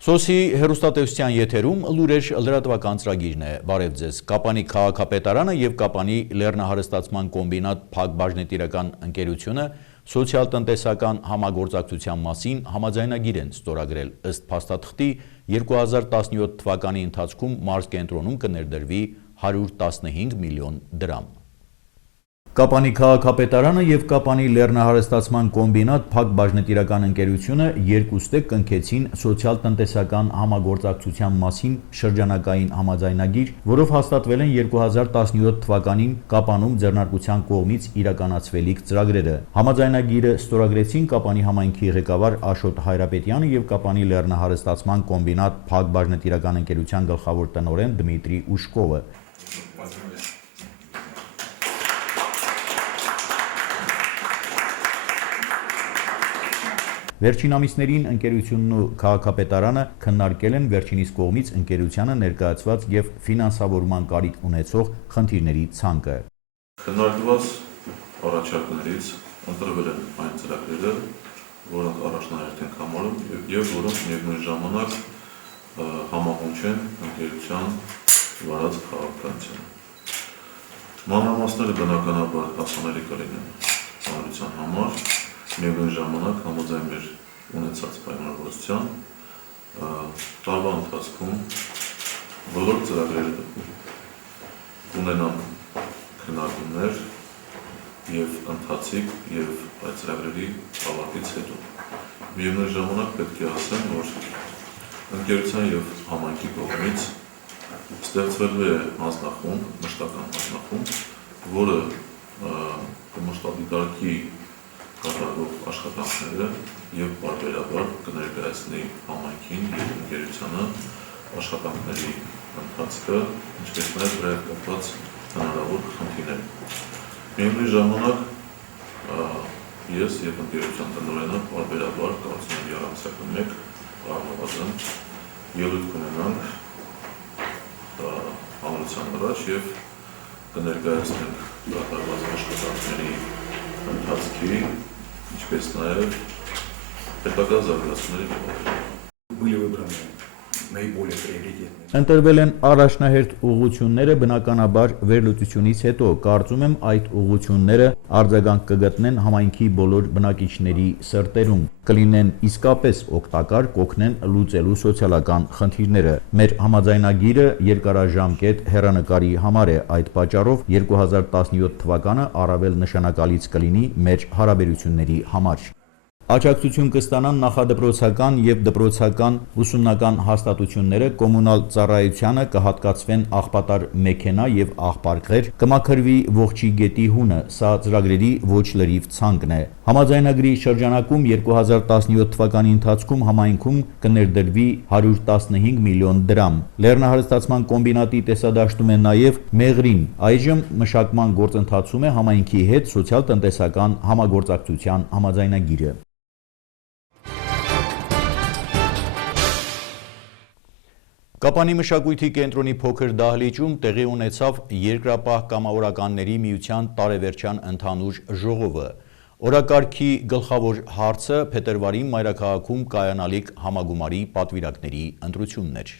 Սոսի հեռուստատեսության եթերում լուրեր լրատվական ծրագիրն է։ Բարև ձեզ։ Կապանի քաղաքապետարանը եւ Կապանի լեռնահարստացման կոմբինատ փակ-բաժնետիրական ընկերությունը սոցիալ-տնտեսական համագործակցության մասին համաձայնագիր են ստորագրել։ Ըստ փաստաթղթի 2017 թվականի ընթացքում մարզկենտրոնում կներդրվի 115 միլիոն դրամ։ Կապանի քաղաքապետարանը եւ Կապանի լեռնահարստացման կոմբինատ փակ-բաժնետիրական ընկերությունը երկուստեք կնքեցին սոցիալ-տնտեսական համագործակցության մասին շրջանակային համաձայնագիր, որով հաստատվել են 2017 թվականին Կապանում ձեռնարկության կողմից իրականացվելիք ծրագրերը։ Համաձայնագիրը ստորագրեցին Կապանի համայնքի ղեկավար Աշոտ Հայրապետյանը եւ Կապանի լեռնահարստացման կոմբինատ փակ-բաժնետիրական ընկերության գլխավոր տնօրեն Դմիտրի Ուշկովը։ Վերջին ամիսներին ընկերությունն ու քաղաքապետարանը քննարկել են վերջինիս կողմից ընկերությանը ներկայացված եւ ֆինանսավորման կարիք ունեցող խնդիրների ցանկը։ Քննարկված առաջարկներից ընտրվել են այն ծրագրերը, որոնք առաջնահերթ են համարում եւ որոնք միևնույն ժամանակ համահունչ են ընկերության վարած քաղաքականությանը։ Մանրամասները բնականաբար հասանելի կլինեն հանրության համար, միևնույն ժամանակ համաձայն մեր ունեցած պայմանավորվածության տարվա ընթացքում բոլոր ծրագրերը ունենան քննարկումներ եւ ընթացիկ եւ այդ ծրագրերի ավարտից հետո։ Միևնույն ժամանակ պետք է ասեմ, որ ընկերության եւ համայնքի կողմից ստեղծվել է հանձնախումբ, մշտական հանձնախումբ, որը կմշտադիտարկի կատարվող աշխատանքները եւ բարբերաբար կներկայացնի համայնքին եւ ընկերությանը աշխատանքների ընթացքը, ինչպես նաեւ դրանք կապված հնարավոր խնդիրներ։ Միևնույն ժամանակ ես եւ ընկերության տնօրենը բարբերաբար կարծում եմ առանցակը մեկ առնվազն ելույթ կունենանք հանրության առաջ եւ կներկայացնենք կատարված աշխատանքների ընթացքի, ինչպես նաև պետական զարգացումների были выбраны наиболее приоритетные. Ընտրվել են առաջնահերթ ուղղությունները բնականաբար վերլուծությունից հետո, կարծում եմ այդ ուղղությունները արձագանք կգտնեն համայնքի բոլոր բնակիչների սրտերում, կլինեն իսկապես օգտակար, կօգնեն լուծելու սոցիալական խնդիրները։ Մեր համաձայնագիրը երկարաժամկետ հեռանկարի համար է, այդ պատճառով 2017 թվականը առավել նշանակալից կլինի մեր հարաբերությունների համար։ Աջակցություն կստանան նախադպրոցական եւ դպրոցական ուսումնական հաստատությունները, կոմունալ ծառայությանը կհատկացվեն աղբատար մեքենա եւ աղբարկղեր, կմաքրվի ողջի գետի հունը, սա ծրագրերի ոչ լրիվ ցանկն է։ Համաձայնագրի շրջանակում 2017 թվականի ընթացքում համայնքում կներդրվի 115 միլիոն դրամ։ Լեռնահարստացման կոմբինատի տեսադաշտում է նաեւ Մեղրին, այժմ մշակման գործընթացում է համայնքի հետ սոցիալ-տնտեսական համագործակցության համաձայնագիրը։ Կապանի մշակույթի կենտրոնի փոքր դահլիճում տեղի ունեցավ Երկրապահ կամավորականների միության տարեվերջյան ընդհանուր ժողովը։ Օրակարգի գլխավոր հարցը փետրվարին մայրաքաղաքում կայանալիք համագումարի պատվիրակների ընտրությունն էր։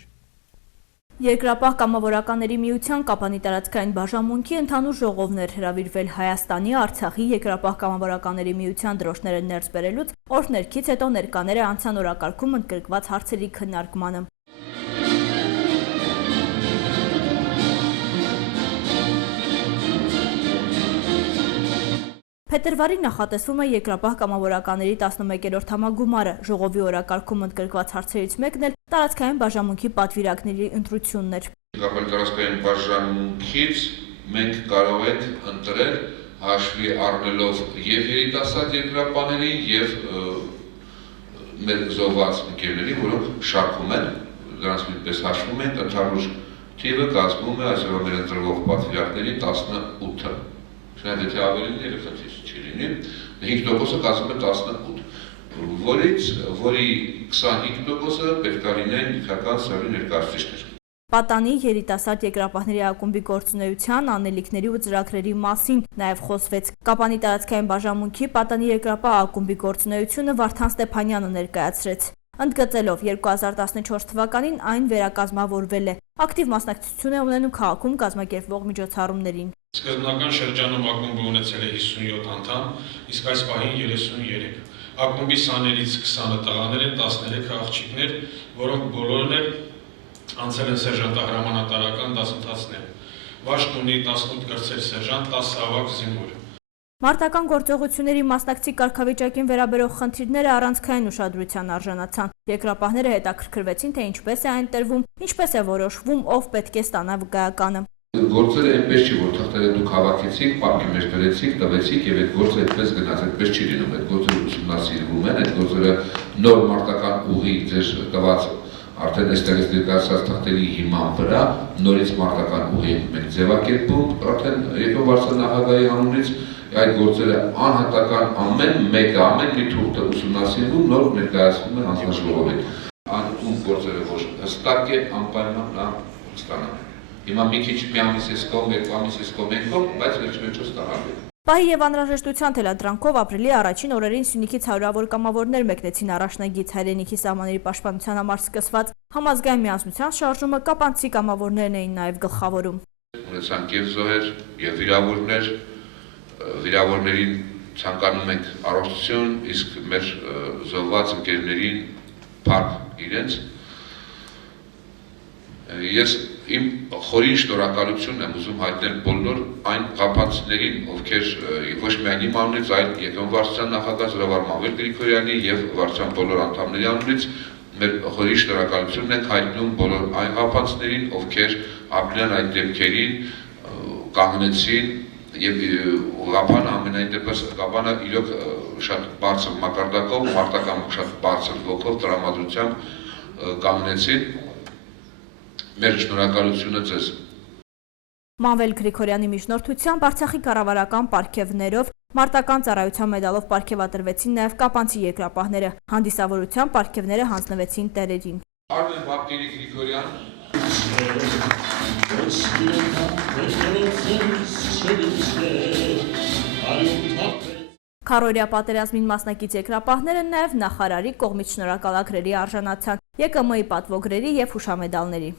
Երկրապահ կամավորականների միության Կապանի տարածքային բաժանմունքի ընդհանուր ժողովն էր հրավիրվել Հայաստանի, Արցախի Երկրապահ կամավորականների միության դրոշները ներս բերելուց օրհներգից հետո ներկաները անցան օրակարգում ընդգրկված հարցերի քննարկմանը։ Փետրվարին նախատեսվում է Երկրապահ կամավորականների 11-րդ համագումարը, ժողովի օրակարգում ընդգրկված հարցերից մեկն էլ տարածքային բաժանմունքի պատվիրակների ընտրությունն էր։ Կապանի տարածքային բաժանմունքից մենք կարող ենք ընտրել հաշվի առնելով եւ երիտասարդ երկրապահներին եւ մեր զոհված ընկերների, որոնք շարքում են, դրանց նույնպես հաշվում ենք, ընդհանուր թիվը կազմում է այսօր մեր ընտրվող պատվիրակների 18-ը։ Շնայդ եթե ավելին երբ խնդիր չի լինի, 5%-ը կազմում է 18, որի 25%-ը պետք է լինեն իշխական սարի ներկայացուցիչներ։ Պատանի երիտասարդ երկրապահների ակումբի գործունեության, անելիքների ու ծրագրերի մասին նաև խոսվեց։ Կապանի տարածքային բաժանմունքի Պատանի երկրապահ ակումբի գործունեությունը Վարդան Ստեփանյանը ներկայացրեց։ Ընդգծելով 2014 թվականին այն վերակազմավորվել է։ Ակտիվ մասնակցություն է ունենում քաղաքում կազմակերպվող միջոցառումներին։ Սկզբնական շրջանում ակումբը ունեցել է 57 անդամ, իսկ այս պահին 33։ Ակումբի սաներից 20 տղաներ են, 13 աղջիկներ, որոնք բոլորն էլ անցել են սերժանտահրամանատարական դասընթացներ։ Վաշտն ունի 18 կրտսեր սերժանտ, 10 ավագ զինվոր։ Մարտական գործողությունների մասնակցի կարգավիճակին վերաբերող խնդիրները առանցքային ուշադրության արժանացան։ Երկրապահները հետաքրքրվեցին, թե ինչպես է այն տրվում, ինչպես է որոշվում, ով պետք է ստանա վկայականը։ Գործերը այնպես չի, որ թղթերը դուք հավաքեցիք, պապի մեջ դրեցիք, տվեցիք եւ այդ գործը այդպես գնաց, այդպես չի լինում, այդ գործերը ուսումնասիրվում են, այդ գործերը նոր մարտական ուղի ձեր տված արդեն այստեղից ներկայացած թղթերի հիման վրա նորից մարտական ուղի մենք ձևակերպում, արդեն եկեղեցի նախագահի անունից այդ գործերը անհատական ամեն մեկը, ամեն մի թուղթը ուսումնասիրվում, նոր ներկայացվում է հանձնաժողովին։ Անում գործերը որ հստակ է, անպայման նա ստանա։ Հիմա մի քիչ մի ամիս էս կողմ, երկու ամիս էս կողմ ենք կողմ, բայց վերջում ստանալու։ Պահի եւ անհրաժեշտության թելադրանքով ապրիլի առաջին օրերին Սյունիքից հարյուրավոր կամավորներ մեկնեցին առաջնագիծ հայրենիքի սահմանների պաշտպանության համար սկսված համազգային միասնության շարժումը կապանցի կամավորներն էին նաեւ գլխավորում։ Ունեցանք եւ զոհեր եւ վիրավորներ, վիրավորներին ցանկանում ենք առողջություն, իսկ մեր զոհված ընկերներին փառք իրենց։ Ես իմ խորին շնորհակալություն եմ ուզում հայտնել բոլոր այն ղափանցիներին, ովքեր ոչ միայն իմ անունից, այլ եկեղեցի նախագահ Զորավար Մանվել Գրիգորյանի եւ վարչության բոլոր անդամների անունից մեր խորին շնորհակալությունն ենք հայտնում բոլոր այն ղափանցիներին, ովքեր ապրեն այդ դեպքերին, կանգնեցին եւ ղափանը ամենայն դեպս ղափանը իրոք շատ բարձր մակարդակով, մարտական շատ բարձր ոգով տրամադրությամբ կանգնեցին։ Մեր շնորհակալությունը ձեզ։ Մանվել Գրիգորյանի միջնորդությամբ Արցախի կառավարական պարգևներով մարտական ծառայության մեդալով պարգևատրվեցին նաև կապանցի երկրապահները։ Հանդիսավորությամբ պարգևները հանձնվեցին տերերին։ Արմեն Բաբկերի Գրիգորյան Քառօրյա պատերազմին մասնակից երկրապահները նաև նախարարի կողմից շնորհակալագրերի արժանացան, ԵԿՄ-ի պատվոգրերի եւ հուշամեդալների։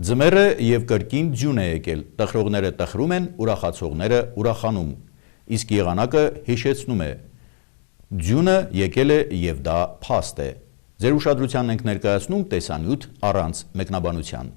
Ձմեռը եւ կրկին ձյուն է եկել, տխրողները տխրում են, ուրախացողները ուրախանում, իսկ եղանակը հիշեցնում է. ձյունը եկել է եւ դա փաստ է։ Ձեր ուշադրությանն ենք ներկայացնում տեսանյութ առանց մեկնաբանության։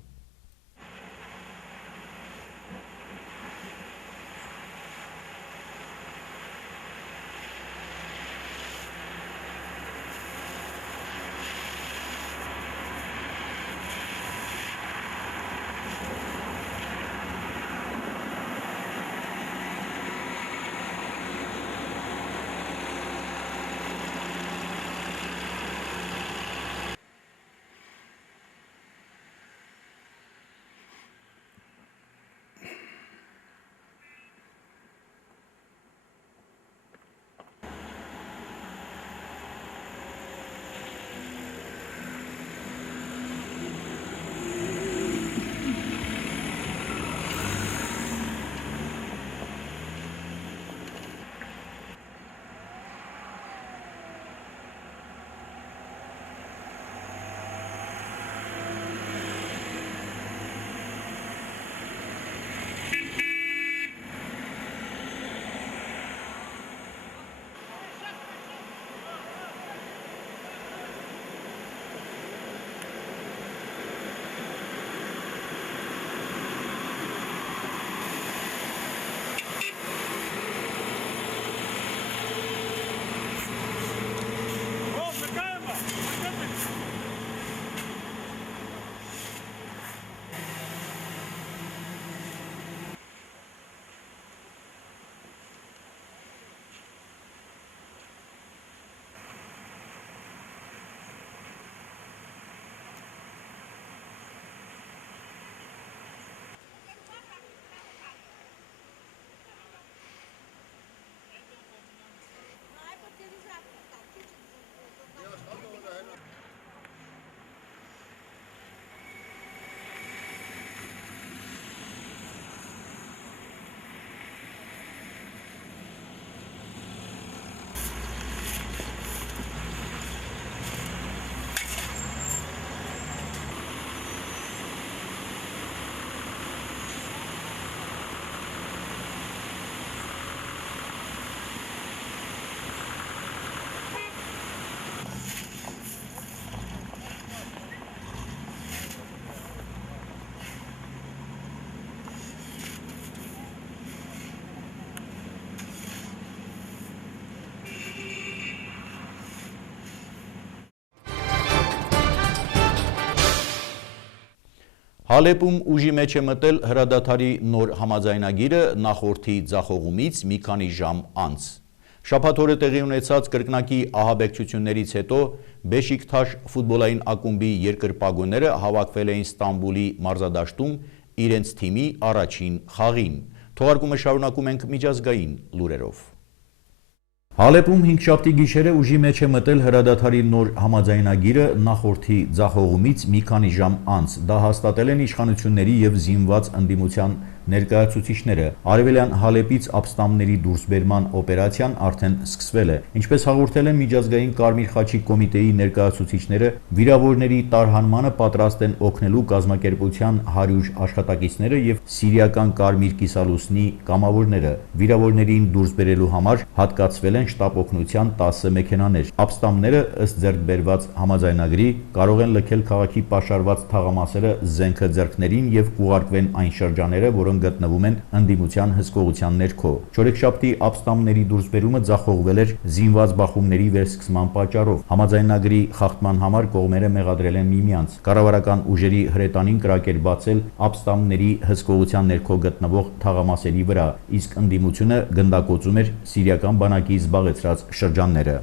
Հալեպում ուժի մեջ է մտել հրադադարի նոր համաձայնագիրը նախորդի ձախողումից մի քանի ժամ անց։ Շաբաթ օրը տեղի ունեցած կրկնակի ահաբեկչություններից հետո Բեշիկթաշ ֆուտբոլային ակումբի երկրպագուները հավաքվել էին Ստամբուլի մարզադաշտում իրենց թիմի առաջին խաղին։ Թողարկումը շարունակում ենք միջազգային լուրերով։ Հալեպում հինգշաբթի գիշերը ուժի մեջ է մտել հրադադարի նոր համաձայնագիրը նախորդի ձախողումից մի քանի ժամ անց։ Դա հաստատել են իշխանությունների և զինված ընդդիմության ներկայացուցիչները։ Արևելյան Հալեպից ապստամբների դուրսբերման օպերացիան արդեն սկսվել է։ Ինչպես հաղորդել են միջազգային Կարմիր խաչի կոմիտեի ներկայացուցիչները, վիրավորների տարհանմանը պատրաստ են օգնելու կազմակերպության 100 աշխատակիցները և Սիրիական Կարմիր կիսալուսնի կամավորները։ Վիրավորներին դուրս բերելու համար հատկացվել են շտապ օգնության 10 մեքենաներ։ Ապստամբները, ըստ ձեռք բերված համաձայնագրի, կարող են լքել քաղաքի պաշարված թաղամասերը զենքը ձեռքներին և կուղարկվեն այն շրջանները, որոնք գտնվում են ընդդիմության հսկողության ներքո։ Չորեքշաբթի ապստամբների դուրսբերումը ձախողվել էր զինված բախումների վերսկսման պատճառով։ Համաձայնագրի խախտման համար կողմերը մեղադրել են միմյանց։ Կառավարական ուժերի հրետանին կրակ էր բացել ապստամբների հսկողության ներքո գտնվող թաղամասերի վրա, իսկ ընդդիմությունը գնդակոծում էր սիրիական բանակի զբաղեցրած շրջանները։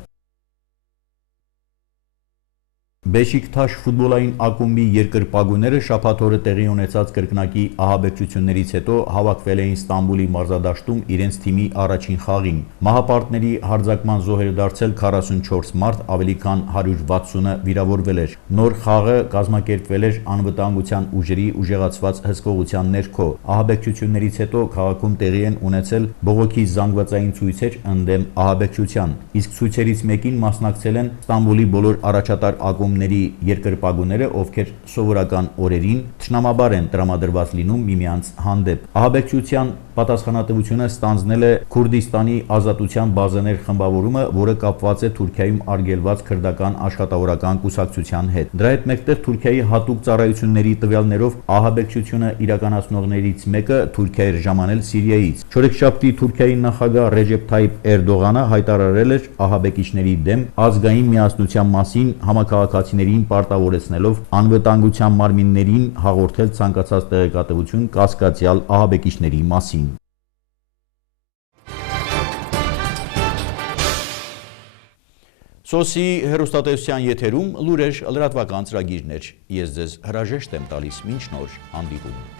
Բեշիկթաշ ֆուտբոլային ակումբի երկրպագուները շաբաթ օրը տեղի ունեցած կրկնակի ահաբեկչություններից հետո հավաքվել էին Ստամբուլի մարզադաշտում իրենց թիմի առաջին խաղին։ Մահապարտների հարձակման զոհ էր դարձել 44 մարդ, ավելի քան 160-ը վիրավորվել էր։ Նոր խաղը կազմակերպվել էր անվտանգության ուժերի ուժեղացված հսկողության ներքո։ Ահաբեկչություններից հետո քաղաքում տեղի են ունեցել բողոքի զանգվածային ցույցեր ընդդեմ ահաբեկչության, իսկ ցույցերից մեկին մասնակցել են Ստամբուլի բոլոր առաջատար ակումբների երկրպագուները, ովքեր սովորական օրերին թշնամաբար են տրամադրված լինում միմյանց հանդեպ։ Ահաբեկչության պատասխանատվությունը ստանձնել է Քուրդիստանի ազատության բազաներ խմբավորումը, որը կապված է Թուրքիայում արգելված քրդական աշխատավորական կուսակցության հետ։ Դրա հետ մեկտեղ Թուրքիայի հատուկ ծառայությունների տվյալներով ահաբեկչությունը իրականացնողներից մեկը Թուրքիա էր ժամանել Սիրիայից։ Չորեքշաբթի Թուրքիայի նախագահ Ռեջեփ Թայիփ Էրդողանը հայտարարել էր ահաբեկիչների դեմ ազգային միասնության մասին, համակարգացիներին պարտավորեցնելով անվտանգության մարմիններին հաղորդել ցանկացած տեղեկատվություն կասկածյալ ահաբեկիչների մասին։ Սոսի հեռուստատեսության եթերում լուրեր լրատվական ծրագիրներ։ Ես ձեզ հրաժեշտ եմ տալիս մինչ նոր հանդիպում։